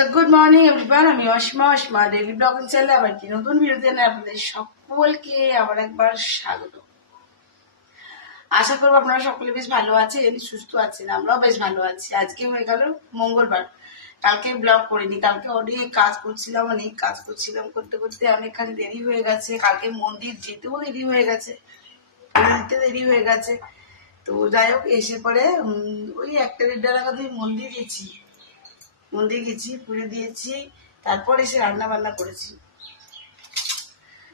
So good morning everyone, আমি Asima daily blog চ্যানেলে আবার একটি নতুন ভিডিওতে আপনাদের সকলকে আবার একবার স্বাগত। আশা করবো আপনারা সকলে বেশ ভালো আছেন, সুস্থ আছেন। আমরাও বেশ ভালো আছি। আজকে হয়ে গেল মঙ্গলবার, কালকে ব্লগ করিনি। কালকে অনেক কাজ করছিলাম, করতে করতে অনেকখানি দেরি হয়ে গেছে। কালকে মন্দির যেতেও দেরি হয়ে গেছে, দেরি হয়ে গেছে। তো যাই হোক, এসে পরে ওই 1টা-1:30 নাগাদ মন্দির গেছি, পুজো দিয়েছি, তারপর এসে রান্না বান্না করেছি।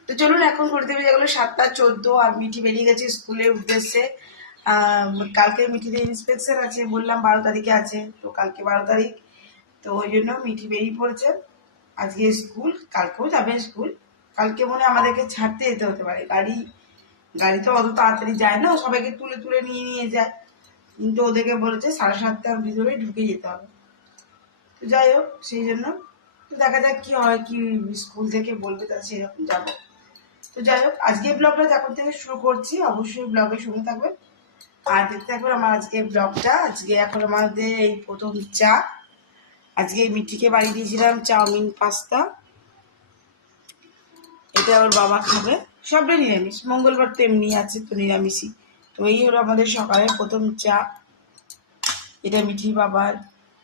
তো চলুন, এখন করতে বেজে গেলো 7টা 14। আর মিঠি বেরিয়ে গেছে স্কুলের উদ্দেশ্যে। কালকে মিঠিদের ইন্সপেকশন আছে, বললাম 12 তারিখে আছে। তো কালকে 12 তারিখ, তো ওই জন্য মিঠি বেরিয়ে পড়েছে। আজকে স্কুল, কালকেও যাবে স্কুল। কালকে মনে আমাদেরকে ছাড়তে যেতে হতে পারে। গাড়ি তো অত তাড়াতাড়ি যায় না, সবাইকে তুলে তুলে নিয়ে যায়। কিন্তু ওদেরকে বলেছে 7:30টার ভিতরে ঢুকে যেতে হবে। তো যাই হোক, সেই জন্য তো দেখা যাক কি হয়, কি স্কুল থেকে বলবে, তা সেরকম যাবো। তো যাই হোক, আজকে ব্লগটা যখন থেকে শুরু করছি, অবশ্যই ব্লগের সঙ্গে থাকবেন আর দেখতে থাকবেন আমার আজকে ব্লগটা। আজকে এখন আমাদের এই প্রথম চা। আজকে মিঠিকে বাড়ি দিয়েছিলাম চাউমিন পাস্তা, এটা ওর বাবা খাবে। সবটাই নিরামিষ, মঙ্গলবার তো এমনি আছে, তো নিরামিষই। তো এই হলো আমাদের সকালের প্রথম চা। এটা মিঠির বাবার,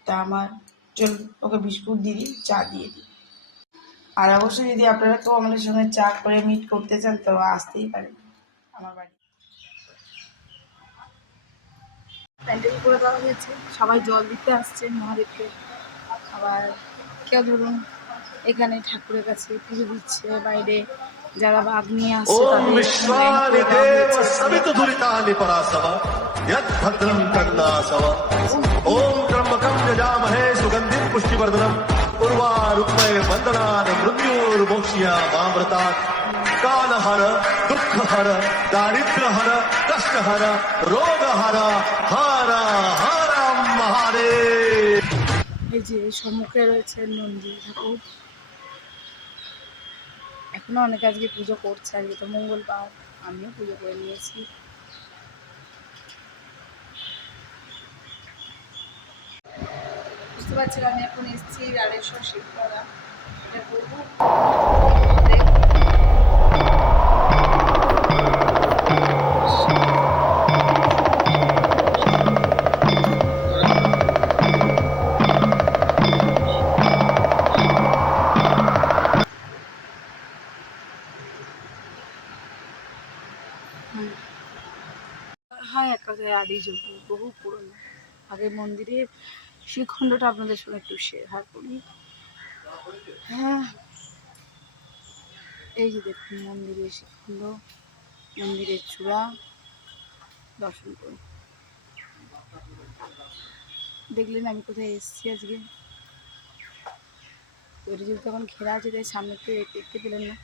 তা আমার। চল, ওকে বিস্কুট দিয়ে দিই, চা দিয়ে দিই। আর অবশ্যই যদি আপনারা কেউ আমাদের সঙ্গে চা করে মিট করতে চান, তো আসতেই পারেন আমার বাড়ি। প্যান্ডেল করে দেওয়া হয়েছে, সবাই জল দিতে আসছে মহাদেবকে। আবার কেউ ধরুন এখানে ঠাকুরের কাছে পুজো দিচ্ছে, বাইরে যারা বাঘ নিয়ে আসছে তাদের ओम त्र्यंबकं यजामहे सुगंधिं पुष्टिवर्धनम् उर्वारुक्मये वन्दनान् मृत्युर्मोक्ष्यामामृतात् कालहर दुःखहर दारिद्र्यहर कष्टहर रोगहर हर हर महादेव। এই যে সম্মুখে রয়েছে নন্দী ঠাকুর। এখনো অনেকে আজকে পুজো করছে, আজকে তো মঙ্গলবার, আমিও পুজো করে নিয়েছি। বুঝতে পারছিলাম আমি এখন এসেছি রাড়েশ্বর শিবতলা। এটা বলবো হ্যাঁ, এক কথায় আদি যুগ, বহু পুরনো। আগে মন্দিরের শ্রীখণ্ডটা আপনাদের সঙ্গে একটু শেয়ার করি। হ্যাঁ, এই যে দেখুন মন্দিরের শ্রীখণ্ড, মন্দিরের চূড়া দর্শন করুন। দেখলেন আমি কোথায় এসেছি আজকে। ওইটা যেহেতু এখন ঘেরা আছে, তাই সামনে একটু দেখতে পেলেন না।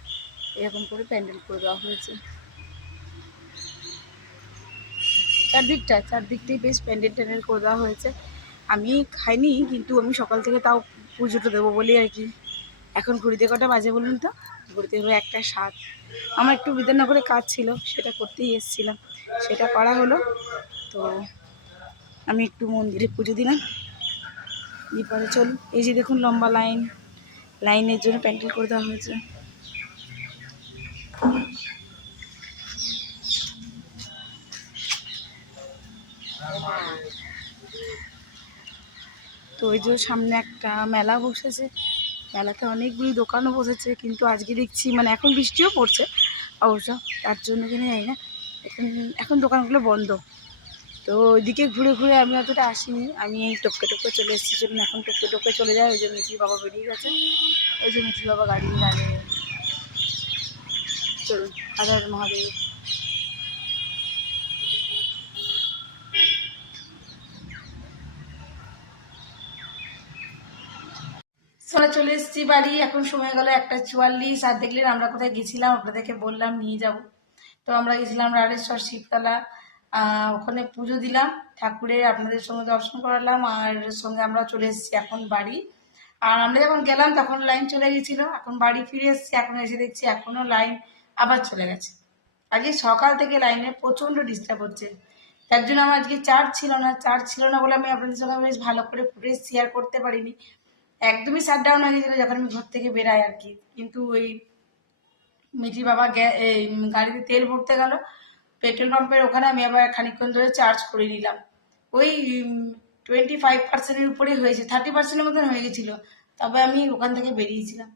এরকম করে প্যান্ডেল করে দেওয়া হয়েছে চারদিকটাই বেশ প্যান্ডেল করে দেওয়া হয়েছে। আমি খাইনি, কিন্তু আমি সকাল থেকে তাও পুজোটা দেবো বলি আর কি। এখন ঘড়িতে কটা বাজে বলুন তো? ঘড়িতে হলো 1:07। আমার একটু বিধাননগরে কাজ ছিল, সেটা করতেই এসেছিলাম, সেটা করা হলো। তো আমি একটু মন্দিরে পুজো দিলাম, দিয়ে পরে চলুন। এই যে দেখুন লম্বা লাইনের জন্য প্যান্ডেল করে দেওয়া হয়েছে। তো ওই যে সামনে একটা মেলা বসেছে, মেলাতে অনেকগুলি দোকানও বসেছে, কিন্তু আজকে দেখছি মানে এখন বৃষ্টিও পড়ছে অবশ্য, তার জন্য কিনে যাই না, এখন দোকানগুলো বন্ধ। তো ওইদিকে ঘুরে ঘুরে আমি অতটা আসিনি, আমি এই টপকে চলে এসেছি। চলুন এখন টপকে চলে যায়। ওই যে মিঠির বাবা বেরিয়ে গেছে, ওই যে মিঠির বাবা গাড়ি নিয়ে দাঁড়িয়ে। চলুন, হর হর মহাদেব। চলে এসেছি বাড়ি, এখন সময় গেল 1:44। আর দেখলেন আমরা কোথায় গেছিলাম, আপনাদেরকে বললাম নিয়ে যাব। তো আমরা গেছিলাম রাড়েশ্বর শিবতলা, ওখানে পুজো দিলাম ঠাকুরের, আপনাদের সঙ্গে দর্শন করালাম, আর সঙ্গে আমরা চলে এসেছি এখন বাড়ি। আর আমরা যখন গেলাম তখন লাইন চলে গেছিলো, এখন বাড়ি ফিরে এসেছি, এখন এসে দেখছি এখনো লাইন আবার চলে গেছে। আজকে সকাল থেকে লাইনে প্রচণ্ড ডিস্টার্ব হচ্ছে, তার জন্য আমার আজকে চার্জ ছিল না বলে আমি আপনাদের সঙ্গে বেশ ভালো করে ফুটেজ শেয়ার করতে পারিনি। একদমই শাট ডাউন হয়ে গেছিলো যখন আমি ঘর থেকে বেরাই আর কি। কিন্তু ওই মিঠির বাবা এই গাড়িতে তেল ভরতে গেল পেট্রোল পাম্পের ওখানে, আমি আবার খানিকক্ষণ ধরে চার্জ করে নিলাম। ওই 25%-এর উপরেই হয়েছে, 30%-এর মতন হয়ে গেছিলো। তবে আমি ওখান থেকে বেরিয়েছিলাম।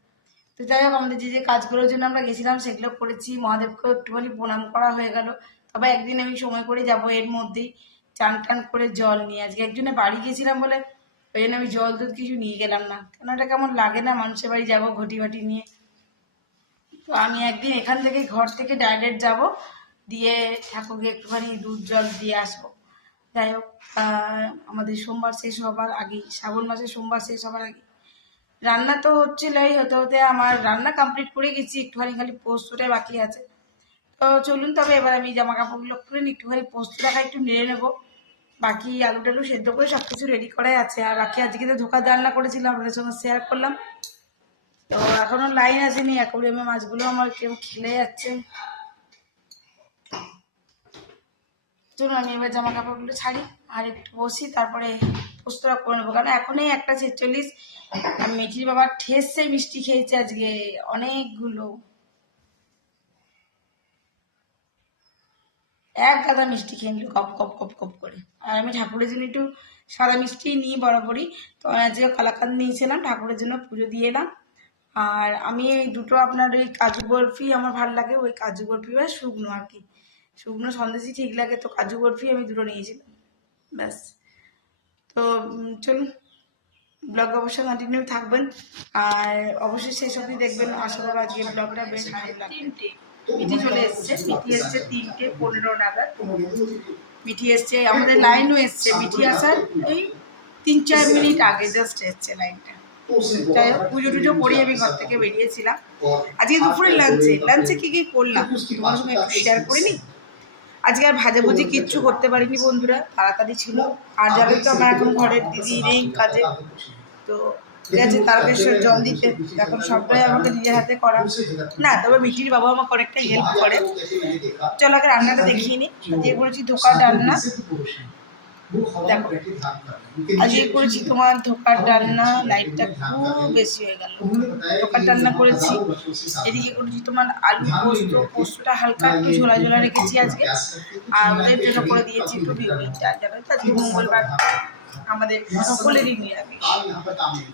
তো যাই হোক, আমাদের যে যে কাজগুলোর জন্য আমরা গেছিলাম সেগুলো করেছি, মহাদেবকেও একটুখানি প্রণাম করা হয়ে গেল। তবে একদিন আমি সময় করে যাব, এর মধ্যেই চান টান করে জল নিয়ে। আজকে একজনের বাড়ি গেছিলাম বলে ওই জন্য আমি জল দুধ কিছু নিয়ে গেলাম না, কেন এটা কেমন লাগে না মানুষের বাড়ি যাবো ঘটি বাটি নিয়ে। তো আমি একদিন এখান থেকে ঘর থেকে ডাইরেক্ট যাব, দিয়ে ঠাকুরকে একটুখানি দুধ জল দিয়ে আসবো। যাই হোক, আমাদের সোমবার শেষ হবার আগে, শ্রাবণ মাসে সোমবার শেষ হবার আগে রান্না তো হচ্ছিলই, হতে হতে আমার রান্না কমপ্লিট করে গেছি, একটুখানি খালি পোস্তটাই বাকি আছে। তো চলুন, তবে এবার আমি জামা কাপড়গুলো খুলে একটুখানি পোস্তটা একটু নেড়ে নেবো। বাকি আলু টালু সেদ্ধ করে সব কিছু রেডি করাই আছে। আর বাকি আজকে তো ধোকার রান্না করেছিলাম, আপনাদের সঙ্গে শেয়ার করলাম। তো এখনো লাইন আসেনি, অ্যাকোয়ারিয়ামে মাছগুলো আমার কেউ খেলে যাচ্ছে। চলুন আমি এবার জামা কাপড়গুলো ছাড়ি আর একটু বসি, তারপরে পোস্তটা করে নেবো। কারণ এখনই 1:46, আর মেথির বাবার ঠেসছে মিষ্টি খেয়েছে আজকে অনেকগুলো, এক গাদা মিষ্টি খেয়ে নিল কপ কপ কপ কপ করে। আর আমি ঠাকুরের জন্য একটু সাদা মিষ্টি নিই বরাবরই। তো আজকে কালাকাঁদ নিয়েছিলাম, ঠাকুরের জন্য পুজো দিয়ে এলাম। আর আমি এই দুটো আপনার ওই কাজু বরফি আমার ভালো লাগে, ওই কাজু বরফি বা শুকনো আর কি, শুকনো সন্দেশই ঠিক লাগে। তো কাজু বরফি আমি দুটো নিয়েছিলাম, ব্যাস। তো চলুন, ব্লগ অবশ্যই কন্টিনিউ থাকবেন আর অবশ্যই শেষ অবধি দেখবেন। আশা করি আজকে ব্লগটা বেশ ভালো লাগবে। মিঠি চলে এসছে, মিঠি এসছে 3:15 নাগাদ। মিঠি এসছে, আমাদের লাইনও এসছে, মিঠি আসার এই 3-4 মিনিট আগে জাস্ট এসছে লাইনটা। যাই হোক, পুজো টুজো করি আমি ঘর থেকে বেরিয়েছিলাম। আজকে দুপুরে লাঞ্চে কি কি করলাম তোমার সঙ্গে একটু শেয়ার করে নিই। আজকে আর ভাজাভুজি কিচ্ছু করতে পারিনি বন্ধুরা, তাড়াতাড়ি ছিল। আর জানেন তো আমার এখন ঘরের দিদি নেই কাজে, তো গেছে তারকেশ্বর জল দিতে। এখন সবটাই আমাকে নিজের হাতে করা না, তবে মিঠির বাবা আমাকে অনেকটা হেল্প করে। চলো আগে রান্নাটা দেখিয়ে নিই। দিয়ে করেছি ধোকার ডালনা, দেখো আজকে করেছি তোমার ধোকার ডালনা। লাইটটা খুব বেশি হয়ে গেল। ধোকার ডালনা করেছি, এদিকে করেছি তোমার আলু পোস্ত। পোস্তটা হালকা একটু ঝোলা ঝোলা রেখেছি আজকে। আর ওদের জন্য করে দিয়েছি একটু বিউলির ডাল, জানো তো আজকে মঙ্গলবার আমাদের সকলেরই নিরামিষ।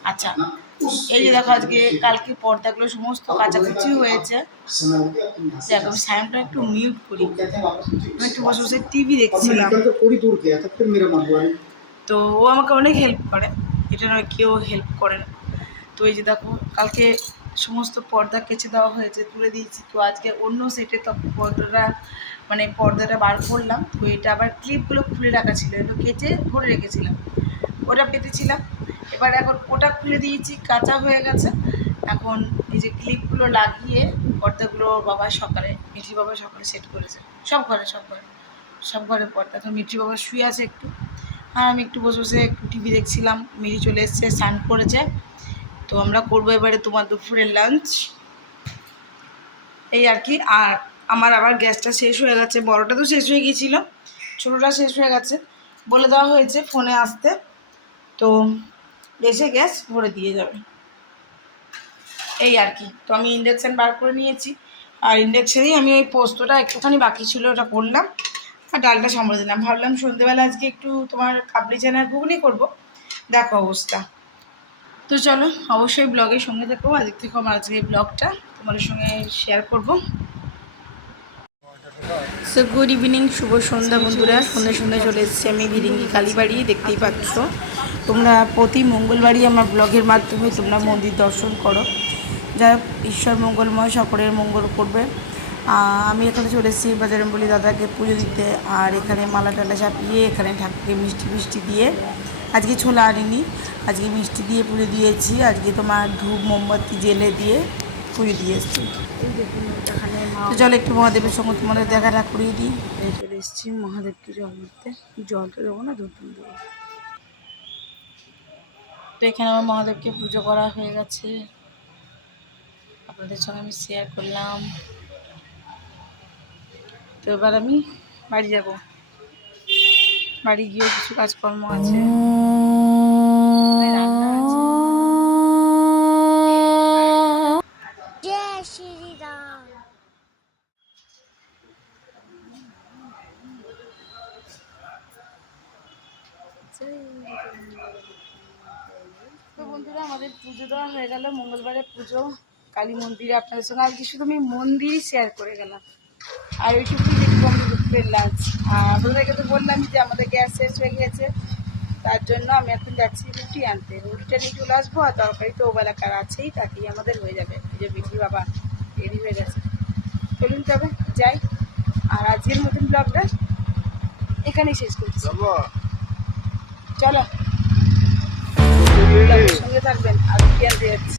আচ্ছা, এই যে দেখো আজকে কালকে পর্দাগুলো সমস্ত কাচাকুচি হয়েছে। দেখো আমি সাউন্ডটা একটু মিউট করি, আমি একটু বসে বসে টিভি দেখছিলাম। তো ও আমাকে অনেক হেল্প করে, এটা নয় কেউ হেল্প করে না। তো এই যে দেখো কালকে সমস্ত পর্দা কেচে দেওয়া হয়েছে, তুলে দিয়েছি। তো আজকে অন্য সেটে তো পর্দাটা বার করলাম। তো এটা আবার ক্লিপগুলো খুলে রাখা ছিল, এটা কেচে ভরে রেখেছিলাম, ওটা পেতেছিলাম। এখন ওটা খুলে দিয়েছি, কাঁচা হয়ে গেছে। এখন এই যে ক্লিপগুলো লাগিয়ে পর্দাগুলো মিঠি বাবা সকালে সেট করেছে। সব ঘরে পর্দা। এখন মিঠি বাবা শুয়ে আছে একটু, আর আমি একটু বসে বসে একটু টিভি দেখছিলাম। মিঠি চলে এসছে, স্নান করেছে। তো আমরা করবো এবারে তোমার দুপুরের লাঞ্চ, এই আর কি। আর আমার আবার গ্যাসটা শেষ হয়ে গেছে, বড়টা তো শেষ হয়ে গিয়েছিলো, ছোটোটা শেষ হয়ে গেছে। বলে দেওয়া হয়েছে ফোনে আসতে, তো এসে গ্যাস ভরে দিয়ে যাবে, এই আর কি। তো আমি ইন্ডাকশান বার করে নিয়েছি, আর ইন্ডাকশানেই আমি ওই পোস্তটা একটুখানি বাকি ছিল ওটা করলাম, আর ডালটা সামলে দিলাম। ভাবলাম সন্ধ্যেবেলা আজকে একটু তোমার কাবলি চানার ঘুগনি করবো, দেখো অবস্থা। তো চলো অবশ্যই ব্লগের সঙ্গে থেকো, আমার আজকে এই ব্লগটা তোমাদের সঙ্গে শেয়ার করবো। সো গুড ইভিনিং, শুভ সন্ধ্যা বন্ধুরা। সন্ধ্যায় চলে এসেছি আমি ভিরিঙ্গি কালীবাড়ি, দেখতেই পাচ্ছ তোমরা। প্রতি মঙ্গলবারই আমার ব্লগের মাধ্যমে তোমরা মন্দির দর্শন করো, যাই হোক ঈশ্বর মঙ্গলময়, সকলের মঙ্গল করবে। আমি এখানে চলে এসেছি বজরংবলী দাদাকে পুজো দিতে। আর এখানে মালা টালা চাপিয়ে এখানে ঠাকুরকে মিষ্টি দিয়ে, আজকে ছোলা আনিনি, আজকে মিষ্টি দিয়ে পুজো দিয়েছি। আজকে তোমার ধূপ মোমবাতি জেলে দিয়ে পুজো দিয়ে এসেছি। তো চলো একটু মহাদেবের সঙ্গে তোমাদের দেখাটা করিয়ে দিই। চলে এসেছি মহাদেবকে জল দিতে, জলটা দেবো না দুধ দেবো। তো এখানে আমার মহাদেবকে পুজো করা হয়ে গেছে, আপনাদের সঙ্গে আমি শেয়ার করলাম। তো এবার আমি বাড়ি যাব, বাড়ি গিয়ে কিছু কাজকর্ম আছে, রান্না আছে। তো বন্ধুরা আমাদের পুজো দেওয়া হয়ে গেল, মঙ্গলবারে পুজো কালী মন্দিরে। আপনাদের সঙ্গে আজকে শুধু আমি মন্দিরই শেয়ার করে গেলাম, আর ওইটুকুই দেখবো আমি দুপুরের লাঞ্চ। আর আপনাদেরকে তো বললাম যে আমাদের গ্যাস শেষ হয়ে গেছে, তার জন্য আমি এখন যাচ্ছি রুটি আনতে। রুটিটা নিয়ে চলে আসবো, আর তরকারি তো ওবেলাকার আছেই, তাতেই আমাদের হয়ে যাবে। এই যে বিক্রি বাবা দেরি হয়ে গেছে, চলুন তবে যাই। আর আজকের মতন ব্লগটা এখানেই শেষ করছি। চলো সঙ্গে থাকবেন, আর রুটি আনতে যাচ্ছি।